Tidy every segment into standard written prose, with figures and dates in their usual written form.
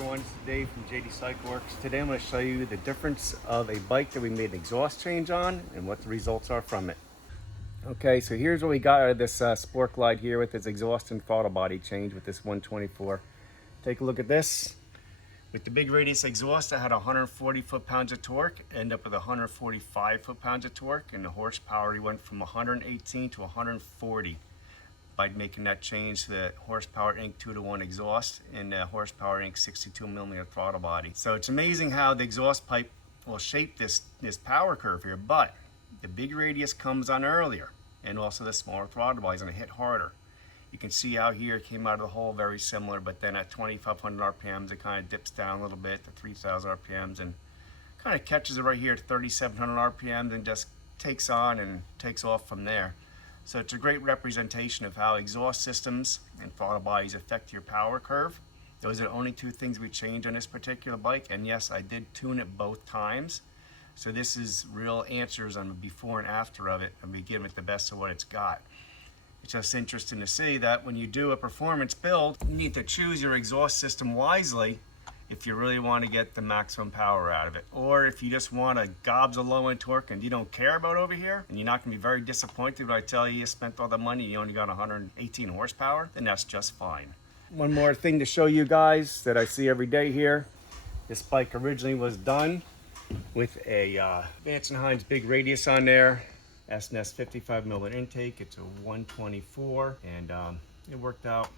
everyone, it's Dave from JD Cycle Works. Today I'm going to show you the difference of a bike that we made an exhaust change on and what the results are from it. Okay, so here's what we got out of this Sport Glide here with its exhaust and throttle body change with this 124. Take a look at this. With the big radius exhaust, I had 140 foot-pounds of torque, end up with 145 foot-pounds of torque, and the horsepower went from 118 to 140. By making that change to the Horsepower Inc. 2-to-1 exhaust and the Horsepower Inc. 62mm throttle body. So it's amazing how the exhaust pipe will shape this power curve here, but the big radius comes on earlier, and also the smaller throttle body is going to hit harder. You can see out here it came out of the hole very similar, but then at 2,500 RPMs it kind of dips down a little bit to 3,000 RPMs and kind of catches it right here at 3,700 RPMs and just takes on and takes off from there. So it's a great representation of how exhaust systems and throttle bodies affect your power curve. Those are the only two things we changed on this particular bike, and yes, I did tune it both times. So this is real answers on the before and after of it, and we give it the best of what it's got. It's just interesting to see that when you do a performance build, you need to choose your exhaust system wisely if you really want to get the maximum power out of it. Or if you just want to gobs a low end torque and you don't care about over here, and you're not going to be very disappointed when I tell you you spent all the money, you only got 118 horsepower, then that's just fine. One more thing to show you guys that I see every day here. This bike originally was done with a Vance Hines big radius on there, S&S 55mm intake. It's a 124, and it worked out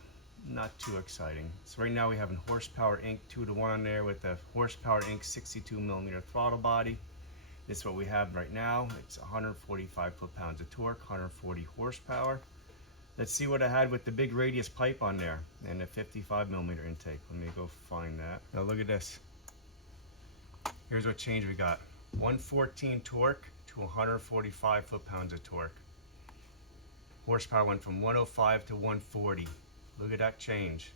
not too exciting. So right now we have a Horsepower Inc. 2-to-1 on there with the Horsepower Inc. 62mm throttle body. This is what we have right now. It's 145 foot-pounds of torque, 140 horsepower. Let's see what I had with the big radius pipe on there and the 55mm intake. Let me go find that. Now look at this. Here's what change we got. 114 torque to 145 foot-pounds of torque. Horsepower went from 105 to 140. Look at that change.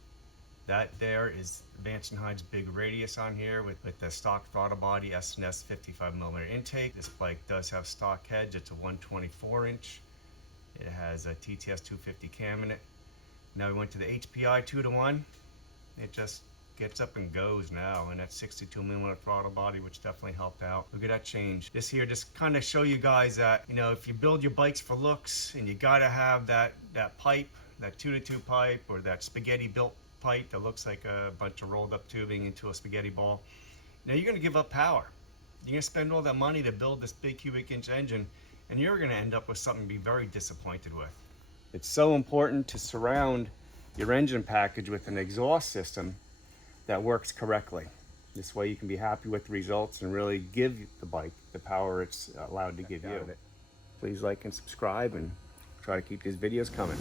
That there is Vance Hines big radius on here with the stock throttle body, S&S 55mm intake. This bike does have stock heads. It's a 124 inch. It has a TTS 250 cam in it. Now we went to the HPI 2-to-1. It just gets up and goes now, and that 62mm throttle body, which definitely helped out. Look at that change. This here just kind of show you guys that, you know, if you build your bikes for looks and you gotta have that pipe, that 2-to-2 pipe, or that spaghetti built pipe that looks like a bunch of rolled up tubing into a spaghetti ball, now you're going to give up power. You're going to spend all that money to build this big cubic inch engine, and you're going to end up with something to be very disappointed with. It's so important to surround your engine package with an exhaust system that works correctly. This way you can be happy with the results and really give the bike the power it's allowed to give you. Please like and subscribe, and try to keep these videos coming.